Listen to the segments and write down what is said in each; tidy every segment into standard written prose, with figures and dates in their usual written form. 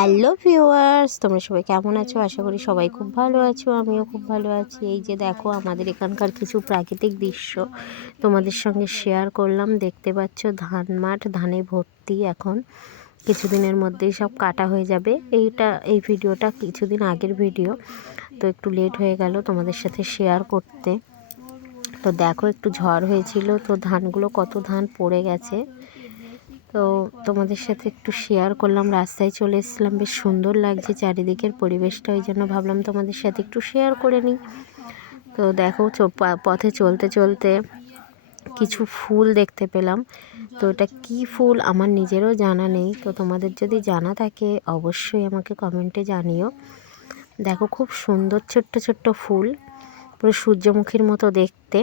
Hello viewers, তোমরা সবাই কেমন আছো? আশা করি সবাই খুব ভালো আছো। আমিও খুব ভালো আছি। এই যে দেখো আমাদের এখানকার কিছু প্রাকৃতিক দৃশ্য তোমাদের সঙ্গে শেয়ার করলাম। দেখতে পাচ্ছ ধান মাঠ, ধানে ভর্তি। এখন কিছুদিনের মধ্যেই সব কাটা হয়ে যাবে। এই ভিডিওটা কিছুদিন আগের ভিডিও, তো একটু লেট হয়ে গেল তোমাদের সাথে শেয়ার করতে। তো দেখো একটু ঝড় হয়েছিল, তো ধানগুলো কত ধান পড়ে গেছে। তো তোমাদের সাথে একটু শেয়ার করলাম। রাস্তায় চলে এসেছিলাম, বেশ সুন্দর লাগছে চারিদিকের পরিবেশটা, ওই জন্য ভাবলাম তোমাদের সাথে একটু শেয়ার করে নিই। তো দেখো পথে চলতে চলতে কিছু ফুল দেখতে পেলাম। তো এটা কি ফুল আমার নিজেরও জানা নেই, তো তোমাদের যদি জানা থাকে অবশ্যই আমাকে কমেন্টে জানিও। দেখো খুব সুন্দর ছোট্ট ছোট্ট ফুল, পুরো সূর্যমুখীর মতো দেখতে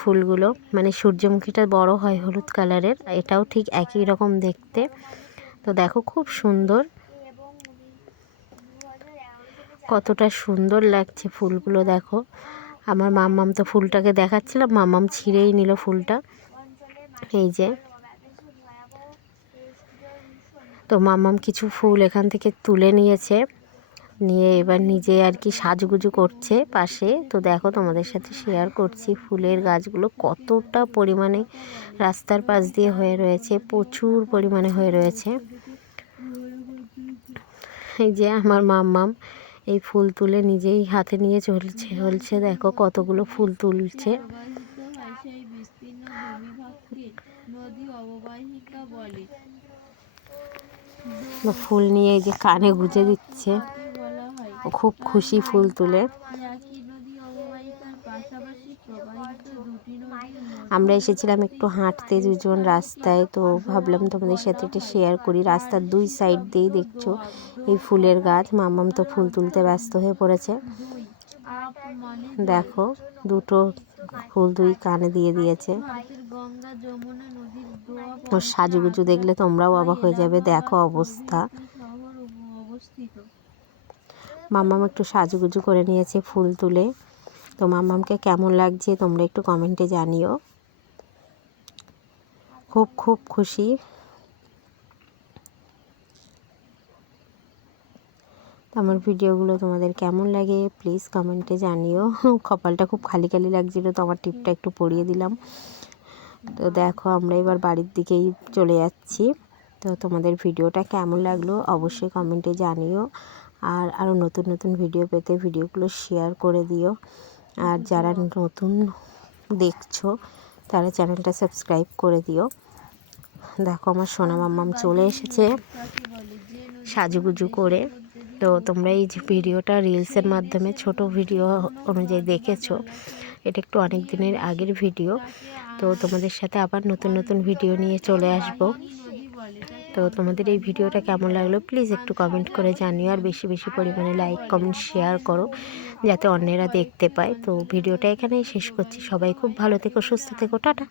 ফুলগুলো। মানে সূর্যমুখীটা বড় হয় হলুদ কালারের, এটাও ঠিক একই রকম দেখতে। তো দেখো খুব সুন্দর, কতটা সুন্দর লাগছে ফুলগুলো। দেখো আমার মাম্মাম তো ফুলটাকে দেখাচ্ছিলাম, মাম্মাম ছিঁড়েই নিল ফুলটা। এই যে, তো মাম্মাম কিছু ফুল এখান থেকে তুলে নিয়েছে, নিয়ে এবার নিজে আর কি সাজুগুজু করছে পাশে। তো দেখো তোমাদের সাথে শেয়ার করছি ফুলের গাছগুলো কতটা পরিমাণে রাস্তার পাশ দিয়ে হয়ে রয়েছে, প্রচুর পরিমাণে হয়ে রয়েছে। এই যে আমার মাম্মাম এই ফুল তুলে নিজেই হাতে নিয়ে চলছে। দেখো কতগুলো ফুল তুলছে। ফুল নিয়ে এই যে কানে গুঁজে দিচ্ছে, ও খুব খুশি ফুল তুলে। আমরা এসেছিলাম একটু হাঁটতে দুজন রাস্তায়, তো ভাবলাম তোমাদের সাথে একটু শেয়ার করি। রাস্তার দুই সাইড দিয়েই দেখছো এই ফুলের গাছ। মাম্মাম তো ফুল তুলতে ব্যস্ত হয়ে পড়েছে। দেখো দুটো ফুল দুই কানে দিয়ে দিয়েছে। ওর সাজুগুজু দেখলে তোমরাও অবাক হয়ে যাবে। দেখো অবস্থা, মাম্মাম একটু সাজুগুজু করে নিয়েছে ফুল তুলে। তো মাম্মামকে কেমন লাগছে তোমরা একটু কমেন্টে জানিও। খুব খুব খুশি। আমার ভিডিওগুলো তোমাদের কেমন লাগে প্লিজ কমেন্টে জানিও। কপালটা খুব খালি খালি লাগছিল, তো আমার টিপটা একটু পরিয়ে দিলাম। তো দেখো আমরা এবার বাড়ির দিকেই চলে যাচ্ছি। তো তোমাদের ভিডিওটা কেমন লাগলো অবশ্যই কমেন্টে জানিও। আর আরও নতুন নতুন ভিডিও পেতে ভিডিওগুলো শেয়ার করে দিও। আর যারা নতুন দেখছো তারা চ্যানেলটা সাবস্ক্রাইব করে দিও। দেখো আমার সোনা মাম্মাম চলে এসেছে সাজুগুজু করে। তো তোমরা এই যে ভিডিওটা রিলসের মাধ্যমে ছোট ভিডিও অনুযায়ী দেখেছো, এটা একটু অনেক দিনের আগের ভিডিও। তো তোমাদের সাথে আবার নতুন নতুন ভিডিও নিয়ে চলে আসব। তো তোমাদের এই ভিডিওটা কেমন লাগলো প্লিজ একটু কমেন্ট করে জানিও। আর বেশি বেশি পরিমাণে লাইক কমেন্ট শেয়ার করো যাতে অন্যেরা দেখতে পায়। তো ভিডিওটা এখানেই শেষ করছি। সবাই খুব ভালো থেকো, সুস্থ থেকো, টাটা।